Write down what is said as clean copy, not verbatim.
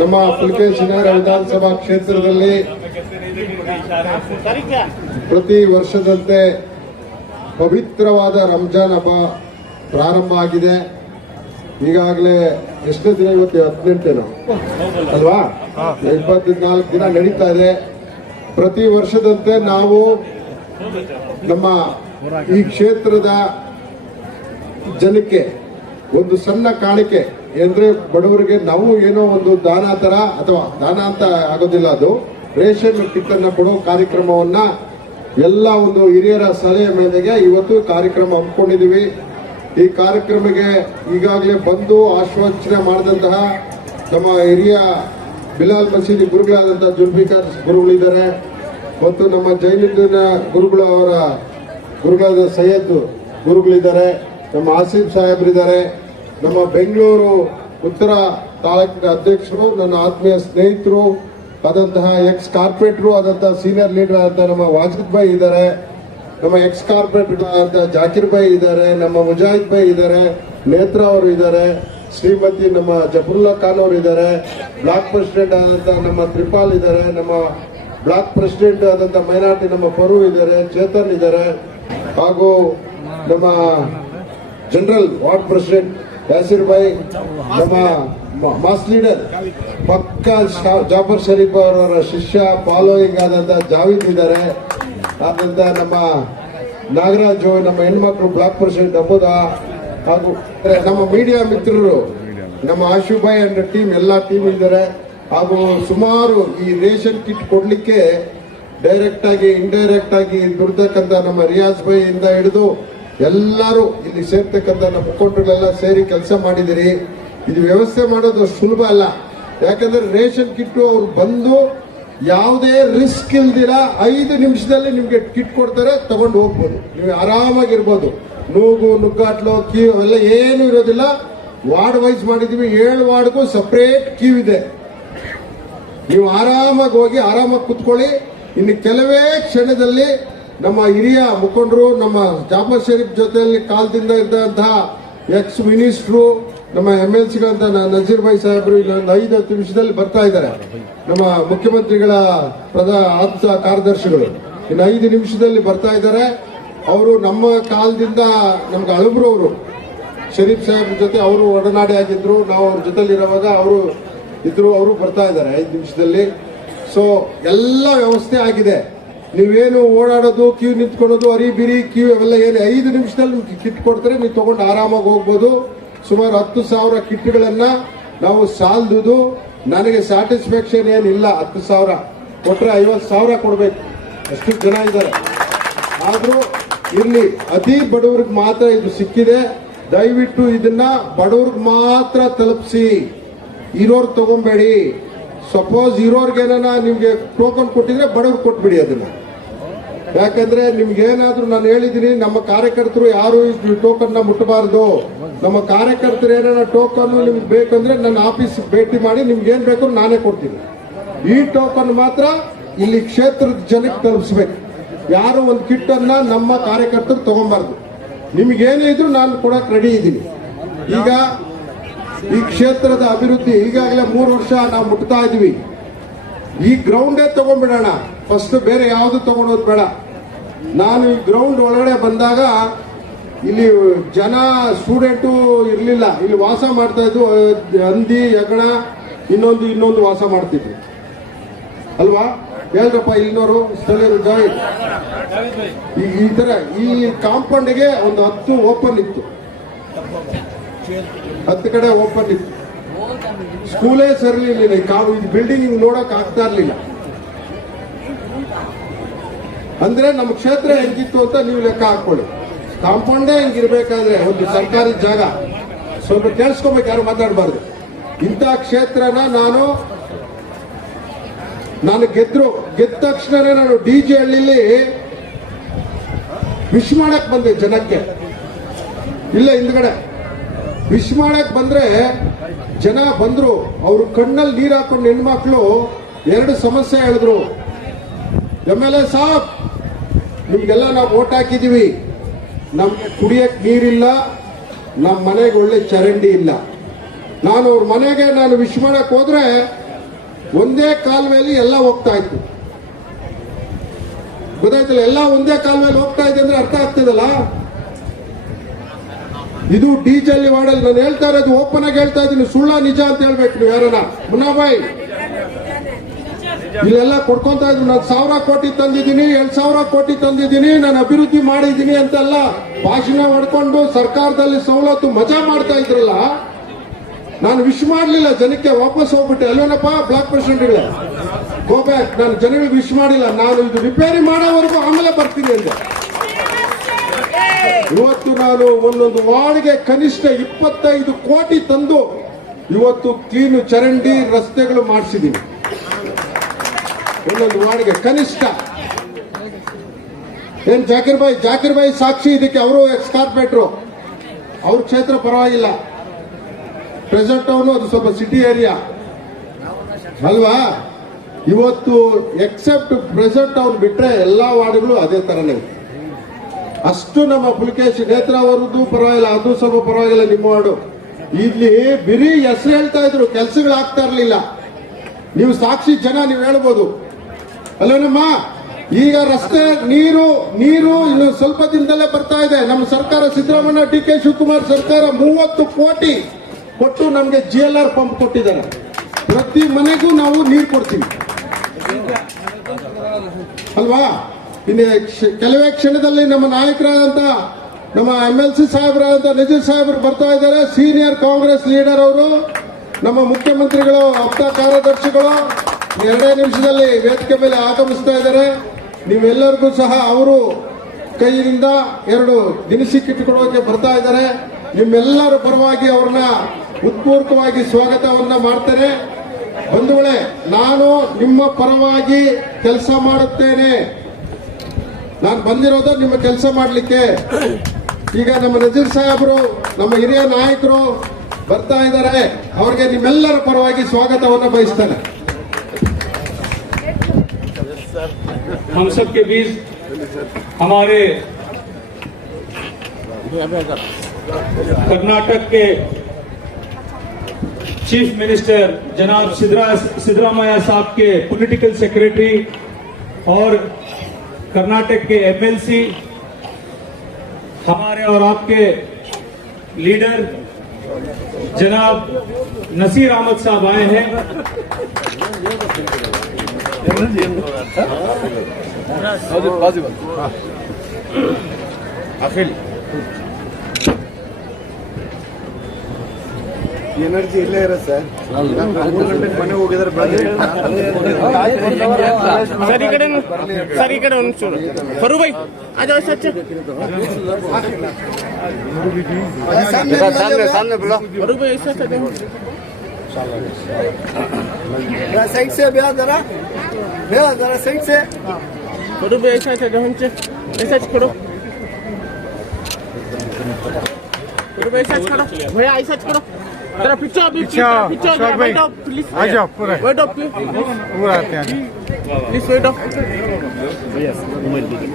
ನಮ್ಮ ಪುಲಕೇಶಿನ ವಿಧಾನಸಭಾ ಕ್ಷೇತ್ರದಲ್ಲಿ ಪ್ರತಿ ವರ್ಷದಂತೆ ಪವಿತ್ರವಾದ ರಂಜಾನ್ ಹಬ್ಬ ಪ್ರಾರಂಭ ಆಗಿದೆ. ಈಗಾಗಲೇ ಎಷ್ಟೇ ದಿನ, ಇವತ್ತು 18 ಅಲ್ವಾ, 24 ದಿನ ನಡೀತಾ ಇದೆ. ಪ್ರತಿ ವರ್ಷದಂತೆ ನಾವು ನಮ್ಮ ಈ ಕ್ಷೇತ್ರದ ಜನಕ್ಕೆ ಒಂದು ಸಣ್ಣ ಕಾಣಿಕೆ ಅಂದ್ರೆ ಬಡವರಿಗೆ ನಾವು ಏನೋ ಒಂದು ದಾನ ತರ, ಅಥವಾ ದಾನ ಅಂತ ಆಗೋದಿಲ್ಲ, ಅದು ರೇಷನ್ ಕಿಟ್ ಅನ್ನ ಕೊಡೋ ಕಾರ್ಯಕ್ರಮವನ್ನ ಎಲ್ಲ ಒಂದು ಹಿರಿಯರ ಸಲಹೆ ಮೇರೆಗೆ ಇವತ್ತು ಕಾರ್ಯಕ್ರಮ ಹಮ್ಮಿಕೊಂಡಿದ್ದೀವಿ. ಈ ಕಾರ್ಯಕ್ರಮಕ್ಕೆ ಈಗಾಗಲೇ ಬಂದು ಆಶ್ವಾಸನೆ ಮಾಡಿದಂತಹ ನಮ್ಮ ಹಿರಿಯ ಬಿಲಾಲ್ ಮಸೀದಿ ಗುರುಗಳಾದಂತಹ ಜುಲ್ಫಿಕರ್ ಗುರುಗಳಿದ್ದಾರೆ, ಮತ್ತು ನಮ್ಮ ಜೈನಿನ ಗುರುಗಳು ಅವರ ಗುರುಗಳಾದ ಸೈಯದ್ ಗುರುಗಳಿದ್ದಾರೆ, ನಮ್ಮ ಆಸಿಫ್ ಸಾಹೇಬ್ರಿದ್ದಾರೆ, ನಮ್ಮ ಬೆಂಗಳೂರು ಉತ್ತರ ತಾಲೂಕಿನ ಅಧ್ಯಕ್ಷರು, ನನ್ನ ಆತ್ಮೀಯ ಸ್ನೇಹಿತರು ಆದಂತಹ ಎಕ್ಸ್ ಕಾರ್ಪೊರೇಟರು ಆದಂತಹ ಸೀನಿಯರ್ ಲೀಡರ್ ಆದಂತಹ ನಮ್ಮ ವಾಜಿದ್ ಭಾಯ್ ಇದ್ದಾರೆ, ನಮ್ಮ ಎಕ್ಸ್ ಕಾರ್ಪೊರೇಟರ್ ಆದಂತಹ ಜಾಕಿರ್ ಭಾಯ್ ಇದ್ದಾರೆ, ನಮ್ಮ ಮುಜಾಹಿದ್ ಭಾಯ್ ಇದ್ದಾರೆ, ನೇತ್ರ ಅವರು ಇದ್ದಾರೆ, ಶ್ರೀಮತಿ ನಮ್ಮ ಜಫರುಲ್ಲಾ ಖಾನ್ ಅವರು ಇದ್ದಾರೆ, ಬ್ಲಾಕ್ ಪ್ರೆಸಿಡೆಂಟ್ ಆದಂತಹ ನಮ್ಮ ತ್ರಿಪಾಲ್ ಇದ್ದಾರೆ, ನಮ್ಮ ಬ್ಲಾಕ್ ಪ್ರೆಸಿಡೆಂಟ್ ಆದಂತಹ ಮೈನಾರಿಟಿ ನಮ್ಮ ಫರು ಇದ್ದಾರೆ, ಚೇತನ್ ಇದ್ದಾರೆ, ಹಾಗೂ ನಮ್ಮ general ward president Yasir Bhai, ನಮ್ಮ ಮಾಸ್ ಲೀಡರ್ ಪಕ್ಕ ಜಾಫರ್ ಶರೀಫ್ ಅವರ ಶಿಷ್ಯ ಫಾಲೋಯಿಂಗ್ ಆದಂತ ಜಾವೀದ್ ಇದ್ದಾರೆ, ಆದಂತ ನಮ್ಮ ನಾಗರಾಜು, ನಮ್ಮ ಹೆಣ್ಮಕ್ಳು ಬ್ಲಾಕ್ ಪ್ರೆಸಿಡೆಂಟ್ ಅಮುದಾ, ಹಾಗೂ ನಮ್ಮ ಮೀಡಿಯಾ ಮಿತ್ರರು ನಮ್ಮ ಆಶು ಭಾಯ್ ಅಂಡ್ ಟೀಮ್, ಎಲ್ಲಾ ಟೀಮ್ ಇದ್ದಾರೆ. ಹಾಗೂ ಸುಮಾರು ಈ ರೇಷನ್ ಕಿಟ್ ಕೊಡ್ಲಿಕ್ಕೆ ಡೈರೆಕ್ಟ್ ಆಗಿ ಇಂಡೈರೆಕ್ಟ್ ಆಗಿ ದುಡ್ತಕ್ಕಂತ ನಮ್ಮ ರಿಯಾಜ್ ಭಾಯ್ ಇಂದ ಹಿಡಿದು ಎಲ್ಲರೂ ಇಲ್ಲಿ ಸೇರ್ತಕ್ಕಂಥ ನಮ್ಮ ಮುಖಂಡರುಗಳೆಲ್ಲ ಸೇರಿ ಕೆಲಸ ಮಾಡಿದಿರಿ. ಇದು ವ್ಯವಸ್ಥೆ ಮಾಡೋದು ಸುಲಭ ಅಲ್ಲ, ಯಾಕಂದ್ರೆ ರೇಷನ್ ಕಿಟ್ ಅವ್ರು ಬಂದು ಯಾವುದೇ ರಿಸ್ಕ್ ಇಲ್ದಿರ 5 ನಿಮಿಷದಲ್ಲಿ ನಿಮ್ಗೆ ಕಿಟ್ ಕೊಡ್ತಾರೆ, ತಗೊಂಡು ಹೋಗ್ಬೋದು, ನೀವು ಆರಾಮಾಗಿರ್ಬೋದು. ನುಗ್ಗಾಟ್ಲು ಕ್ಯೂ ಅವೆಲ್ಲ ಏನು ಇರೋದಿಲ್ಲ. ವಾರ್ಡ್ ವೈಸ್ ಮಾಡಿದೀವಿ, 7 ವಾರ್ಡ್ಗೂ ಸಪರೇಟ್ ಕ್ಯೂ ಇದೆ. ನೀವು ಆರಾಮಾಗಿ ಹೋಗಿ ಆರಾಮಾಗಿ ಕುತ್ಕೊಳ್ಳಿ. ಇನ್ನು ಕೆಲವೇ ಕ್ಷಣದಲ್ಲಿ ನಮ್ಮ ಹಿರಿಯ ಮುಖಂಡರು, ನಮ್ಮ ಜಾಫರ್ ಶರೀಫ್ ಜೊತೆಯಲ್ಲಿ ಕಾಲದಿಂದ ಇದ್ದಂತಹ ಎಕ್ಸ್ ಮಿನಿಸ್ಟ್ರು, ನಮ್ಮ MLC ಗಳಂತ ನಜೀರ್ ಭಾಯ್ ಸಾಹೇಬರು ಇನ್ನೊಂದು 5-10 ನಿಮಿಷದಲ್ಲಿ ಬರ್ತಾ ಇದ್ದಾರೆ. ನಮ್ಮ ಮುಖ್ಯಮಂತ್ರಿಗಳ ಆಪ್ತ ಕಾರ್ಯದರ್ಶಿಗಳು ಇನ್ನು 5 ನಿಮಿಷದಲ್ಲಿ ಬರ್ತಾ ಇದ್ದಾರೆ. ಅವರು ನಮ್ಮ ಕಾಲದಿಂದ ನಮ್ಗೆ ಅಳಬ್ರು, ಅವರು ಶರೀಫ್ ಸಾಹೇಬ್ ಜೊತೆ ಅವರು ಒಡನಾಡಿ ಆಗಿದ್ರು, ನಾವು ಅವ್ರ ಜೊತೆಲಿ ಇರುವಾಗ ಅವರು ಇದ್ರು, ಅವರು ಬರ್ತಾ ಇದ್ದಾರೆ 5 ನಿಮಿಷದಲ್ಲಿ. ಸೊ ಎಲ್ಲ ವ್ಯವಸ್ಥೆ ಆಗಿದೆ. ನೀವೇನು ಓಡಾಡೋದು, ಕ್ಯೂ ನಿಂತ್ಕೊಳ್ಳೋದು, ಅರಿಬಿರಿ ಕ್ಯೂ ಅವೆಲ್ಲ ಏನು, 5 ನಿಮಿಷದಲ್ಲಿ ನಿಮ್ಗೆ ಕಿಟ್ ಕೊಡ್ತಾರೆ, ನೀವು ತಗೊಂಡು ಆರಾಮಾಗಿ ಹೋಗ್ಬೋದು. ಸುಮಾರು 10,000 ಕಿಟ್ಗಳನ್ನ ನಾವು ಸಾಲ್ದುದು. ನನಗೆ ಸ್ಯಾಟಿಸ್ಫ್ಯಾಕ್ಷನ್ ಏನಿಲ್ಲ, 10,000 ಕೊಟ್ರೆ 50,000 ಕೊಡ್ಬೇಕು, ಅಷ್ಟು ಜನ ಇದ್ದಾರೆ. ಆದ್ರೂ ಇರ್ಲಿ, ಅತಿ ಬಡವ್ರಿಗೆ ಮಾತ್ರ ಇದು ಸಿಕ್ಕಿದೆ. ದಯವಿಟ್ಟು ಇದನ್ನ ಬಡವ್ರಿಗೆ ಮಾತ್ರ ತಲುಪಿಸಿ, ಇರೋರ್ಗೆ ತಗೊಂಬೇಡಿ. ಸಪೋಸ್ ಇರೋರ್ಗೆ ನಿಮ್ಗೆ ಟೋಕನ್ ಕೊಟ್ಟಿದ್ರೆ ಬಡವ್ರಿಗೆ ಕೊಟ್ಬಿಡಿ ಅದನ್ನ. ಯಾಕಂದ್ರೆ ನಿಮ್ಗೆ ಏನಾದ್ರೂ ನಾನು ಹೇಳಿದೀನಿ, ನಮ್ಮ ಕಾರ್ಯಕರ್ತರು ಯಾರು ಈ ಟೋಕನ್ ನ ಮುಟ್ಟಬಾರದು. ನಮ್ಮ ಕಾರ್ಯಕರ್ತರು ಏನಾರ ಟೋಕನ್ ನಿಮ್ಗೆ ಬೇಕಂದ್ರೆ ನನ್ನ ಆಫೀಸ್ ಭೇಟಿ ಮಾಡಿ, ನಿಮ್ಗೆ ಏನ್ ಬೇಕು ನಾನೇ ಕೊಡ್ತೀನಿ. ಈ ಟೋಕನ್ ಮಾತ್ರ ಇಲ್ಲಿ ಕ್ಷೇತ್ರದ ಜನಕ್ಕೆ ತಲುಪಿಸ್ಬೇಕು. ಯಾರು ಒಂದು ಕಿಟ್ ಅನ್ನ ನಮ್ಮ ಕಾರ್ಯಕರ್ತರು ತಗೊಂಬಾರ್ದು. ನಿಮ್ಗೇನೇ ಇದ್ರು ನಾನು ಕೊಡಕ್ ರೆಡಿ ಇದ್ದೀನಿ. ಈಗ ಈ ಕ್ಷೇತ್ರದ ಅಭಿವೃದ್ಧಿ ಈಗಾಗಲೇ 3 ವರ್ಷ ನಾವು ಮುಟ್ತಾ ಇದೀವಿ. ಈ ಗ್ರೌಂಡೇ ತಗೊಂಡ್ಬಿಡೋಣ ಫಸ್ಟ್, ಬೇರೆ ಯಾವುದು ತಗೊಂಡೋದ್ ಬೇಡ. ನಾನು ಈ ಗ್ರೌಂಡ್ ಒಳಗಡೆ ಬಂದಾಗ ಇಲ್ಲಿ ಜನ ಸ್ಟೂಡೆಂಟು ಇರ್ಲಿಲ್ಲ, ಇಲ್ಲಿ ವಾಸ ಮಾಡ್ತಾ ಇದ್ವು. ಹಂದಿ, ಯಗಣ, ಇನ್ನೊಂದು ವಾಸ ಮಾಡ್ತಿದ್ವಿ ಅಲ್ವಾ? ಹೇಳ್ರಪ್ಪ ಇಲ್ಲಿನವರು ಸ್ಥಳೀಯರು ಜಾಯಿನ್. ಈ ತರ ಈ ಕಾಂಪೌಂಡ್ಗೆ ಒಂದು 10 ಓಪನ್ ಇತ್ತು, 10 ಕಡೆ ಓಪನ್ ಇತ್ತು. ಸ್ಕೂಲೇ ಸರಿಲಿಲ್ಲ, ಇದು ಬಿಲ್ಡಿಂಗ್ ನೋಡಕ್ ಆಗ್ತಾ ಇರ್ಲಿಲ್ಲ. ಅಂದ್ರೆ ನಮ್ಮ ಕ್ಷೇತ್ರ ಹೆಂಗಿತ್ತು ಅಂತ ನೀವು ಲೆಕ್ಕ ಹಾಕೊಳ್ಳಿ. ಕಾಂಪೌಂಡೇ ಹೆಂಗಿರ್ಬೇಕಾದ್ರೆ ಒಂದು ಸರ್ಕಾರಿ ಜಾಗ, ಸ್ವಲ್ಪ ಕೇಳಿಸ್ಕೋಬೇಕು, ಯಾರು ಮಾತಾಡಬಾರ್ದು. ಇಂಥ ಕ್ಷೇತ್ರನ ನಾನು ಗೆದ್ದ ತಕ್ಷಣನೇ ನಾನು DJ ಹಳ್ಳಿಲಿ ವಿಶ್ ಮಾಡಕ್ ಬಂದೆ ಜನಕ್ಕೆ. ಇಲ್ಲ ಹಿಂದ್ಗಡೆ ವಿಶ್ ಮಾಡಕ್ ಬಂದ್ರೆ ಜನ ಬಂದ್ರು, ಅವ್ರ ಕಣ್ಣಲ್ಲಿ ನೀರು ಹಾಕೊಂಡು ಹೆಣ್ಮಕ್ಳು 2 ಸಮಸ್ಯೆ ಹೇಳಿದ್ರು. MLA ಸಾಬ್, ನಿಮ್ಗೆಲ್ಲ ನಾವು ಓಟ್ ಹಾಕಿದೀವಿ, ನಮ್ಗೆ ಕುಡಿಯಕ್ ನೀರಿಲ್ಲ, ನಮ್ಮ ಮನೆಗೆ ಒಳ್ಳೆ ಚರಂಡಿ ಇಲ್ಲ, ನಾನು ಅವ್ರ ಮನೆಗೆ ನಾನು ವಿಶ್ ಮಾಡಕ್ ಹೋದ್ರೆ ಒಂದೇ ಕಾಲುವೆಯಲ್ಲಿ ಎಲ್ಲ ಹೋಗ್ತಾ ಇತ್ತು. ಗೊತ್ತಾಯ್ತಲ್ಲ, ಎಲ್ಲ ಒಂದೇ ಕಾಲುವೆಯಲ್ಲಿ ಹೋಗ್ತಾ ಇದೆ ಅಂದ್ರೆ ಅರ್ಥ ಆಗ್ತದಲ್ಲ. ಇದು ಡಿಜಲ್ಲಿ ಮಾಡಲ್. ನಾನು ಹೇಳ್ತಾ ಇರೋದು ಓಪನ್ ಆಗಿ ಹೇಳ್ತಾ ಇದ್ದೀನಿ, ಸುಳ್ಳ ನಿಜ ಅಂತ ಹೇಳ್ಬೇಕು ನೀವು ಯಾರನ್ನ. ಮುನ್ನಾಬಾಯ್ ಇಲ್ಲೆಲ್ಲ ಕೊಡ್ಕೊಂತ ಇದ್ರು, ನಾನು 1000 ಕೋಟಿ ತಂದಿದ್ದೀನಿ, 2000 ಕೋಟಿ ತಂದಿದ್ದೀನಿ, ನಾನು ಅಭಿವೃದ್ಧಿ ಮಾಡಿದ್ದೀನಿ ಅಂತೆಲ್ಲ ಭಾಷಣ ಹೊಡ್ಕೊಂಡು ಸರ್ಕಾರದಲ್ಲಿ ಸವಲತ್ತು ಮಜಾ ಮಾಡ್ತಾ ಇದ್ರಲ್ಲ. ನಾನು ವಿಶ್ ಮಾಡಲಿಲ್ಲ ಜನಕ್ಕೆ, ವಾಪಸ್ ಹೋಗ್ಬಿಟ್ಟೆ. ಅಲ್ವೇನಪ್ಪ ಬ್ಲಾಕ್ ಪ್ರೆಸಿಡೆಂಟ್ಗಳೇ, ಗೋ ಬ್ಯಾಕ್. ನಾನು ಜನಗಳಿಗೆ ವಿಶ್ ಮಾಡಿಲ್ಲ, ನಾನು ಇದು ರಿಪೇರಿ ಮಾಡೋವರೆಗೂ ಆಮೇಲೆ ಬರ್ತೀನಿ ಅಂದೆ. ಇವತ್ತು ನಾನು ಒಂದೊಂದು ವಾರ್ಡ್ಗೆ ಕನಿಷ್ಠ 25 ಕೋಟಿ ತಂದು ಇವತ್ತು ಕ್ಲೀನ್ ಚರಂಡಿ ರಸ್ತೆಗಳು ಮಾಡಿಸಿದ್ದೀನಿ. ಒಂದೊಂದು ವಾರ್ಡ್ಗೆ ಕನಿಷ್ಠ. ಏನ್ ಜಾಕಿರ್ ಬಾಯಿ ಸಾಕ್ಷಿ ಇದಕ್ಕೆ. ಅವರು ಎಕ್ಸ್ ಕಾರ್ಪೊರೇಟ್ರು, ಅವ್ರ ಕ್ಷೇತ್ರ ಪರವಾಗಿಲ್ಲ. ಪ್ರೆಸೆಂಟ್ ಅವನು ಅದು ಸ್ವಲ್ಪ ಸಿಟಿ ಏರಿಯಾ ಅಲ್ವಾ. ಇವತ್ತು ಎಕ್ಸೆಪ್ಟ್ ಪ್ರೆಸೆಂಟ್ ಅವ್ನು ಬಿಟ್ರೆ ಎಲ್ಲಾ ವಾರ್ಡ್ಗಳು ಅದೇ ತರನೇ. ಅಷ್ಟು ನಮ್ಮ ಪುಲಕೇಶಿ ನೇತ್ರ ಅವರದ್ದು ಪರವಾಗಿಲ್ಲ, ಅದು ಸ್ವಲ್ಪ ಪರವಾಗಿಲ್ಲ. ನಿಮ್ಮ ವಾರ್ಡು ಇಲ್ಲಿ ಬಿರಿ ಹೆಸರು ಹೇಳ್ತಾ ಇದ್ರು, ಕೆಲಸಗಳು ಆಗ್ತಾ ಇರ್ಲಿಲ್ಲ. ನೀವು ಸಾಕ್ಷಿ ಜನ, ನೀವು ಹೇಳ್ಬೋದು ಅಲ್ವೇನಮ್ಮ. ಈಗ ರಸ್ತೆ ನೀರು ಇನ್ನು ಸ್ವಲ್ಪ ದಿನದಲ್ಲೇ ಬರ್ತಾ ಇದೆ. ನಮ್ಮ ಸರ್ಕಾರ, ಸಿದ್ದರಾಮಯ್ಯ ಡಿ ಕೆ ಶಿವಕುಮಾರ್ ಸರ್ಕಾರ 30 ಕೋಟಿ ಕೊಟ್ಟು ನಮಗೆ GLR ಪಂಪ್ ಕೊಟ್ಟಿದ್ದಾರೆ. ಪ್ರತಿ ಮನೆಗೂ ನಾವು ನೀರು ಕೊಡ್ತೀವಿ ಅಲ್ವಾ. ಇನ್ನು ಕೆಲವೇ ಕ್ಷಣದಲ್ಲಿ ನಮ್ಮ ನಾಯಕರಾದಂತ ನಮ್ಮ MLC ಸಾಹೇಬರಾದಂತ ನಜೀರ್ ಸಾಹೇಬರು ಬರ್ತಾ ಇದ್ದಾರೆ. ಸೀನಿಯರ್ ಕಾಂಗ್ರೆಸ್ ಲೀಡರ್ ಅವರು, ನಮ್ಮ ಮುಖ್ಯಮಂತ್ರಿಗಳು, ಆಪ್ತ ಕಾರ್ಯದರ್ಶಿಗಳು 2 ನಿಮಿಷದಲ್ಲಿ ವೇದಿಕೆ ಮೇಲೆ ಆಗಮಿಸ್ತಾ ಇದ್ದಾರೆ. ನೀವೆಲ್ಲರಿಗೂ ಸಹ ಅವರು ಕೈಯಿಂದ 2 ದಿನಸಿ ಕಿಟ್ ಕೊಡೋಕೆ ಬರ್ತಾ ಇದ್ದಾರೆ. ನಿಮ್ಮೆಲ್ಲರ ಪರವಾಗಿ ಅವ್ರನ್ನ ಉತ್ಪೂರ್ವಕವಾಗಿ ಸ್ವಾಗತವನ್ನ ಮಾಡ್ತೇನೆ. ಬಂಧುಗಳೇ, ನಾನು ನಿಮ್ಮ ಪರವಾಗಿ ಕೆಲಸ ಮಾಡುತ್ತೇನೆ. ನಾನು ಬಂದಿರೋದು ನಿಮ್ಮ ಕೆಲಸ ಮಾಡಲಿಕ್ಕೆ. ಈಗ ನಮ್ಮ ನಜೀರ್ ಸಾಹೇಬರು, ನಮ್ಮ ಹಿರಿಯ ನಾಯಕರು ಬರ್ತಾ ಇದ್ದಾರೆ. ಅವ್ರಿಗೆ ನಿಮ್ಮೆಲ್ಲರ ಪರವಾಗಿ ಸ್ವಾಗತವನ್ನ ಬಯಸ್ತೇನೆ. हम सब के बीच हमारे कर्नाटक के चीफ मिनिस्टर जनाब सिद्धरामैया साहब के पॉलिटिकल सेक्रेटरी और कर्नाटक के MLC, हमारे और आपके लीडर जनाब नसीर अहमद साहब आए हैं। ಎನರ್ಜಿ ಇಲ್ಲೇ ಇರುತ್ತೆ ಸರ್. 3 ಗಂಟೆಗೆ ಮನೆ ಹೋಗಿದ್ರೆ ಸರ್ ಈ ಕಡೆ ಒಂಚೂರು ಬರು ಬೈ ಅದು ಸಚ್ಚ सामने बोलो बरू बई ऐसा कर साइड से भैया जरा साइड से बरू बई ऐसा कर ऐसा करो बरू बई ऐसा करो भैया ऐसा करो जरा पिक्चर अभी पिक्चर वेट अप प्लीज आ जाओ पूरा वेट अप पूरा आते हैं प्लीज वेट अप भैया मोबाइल दीजिए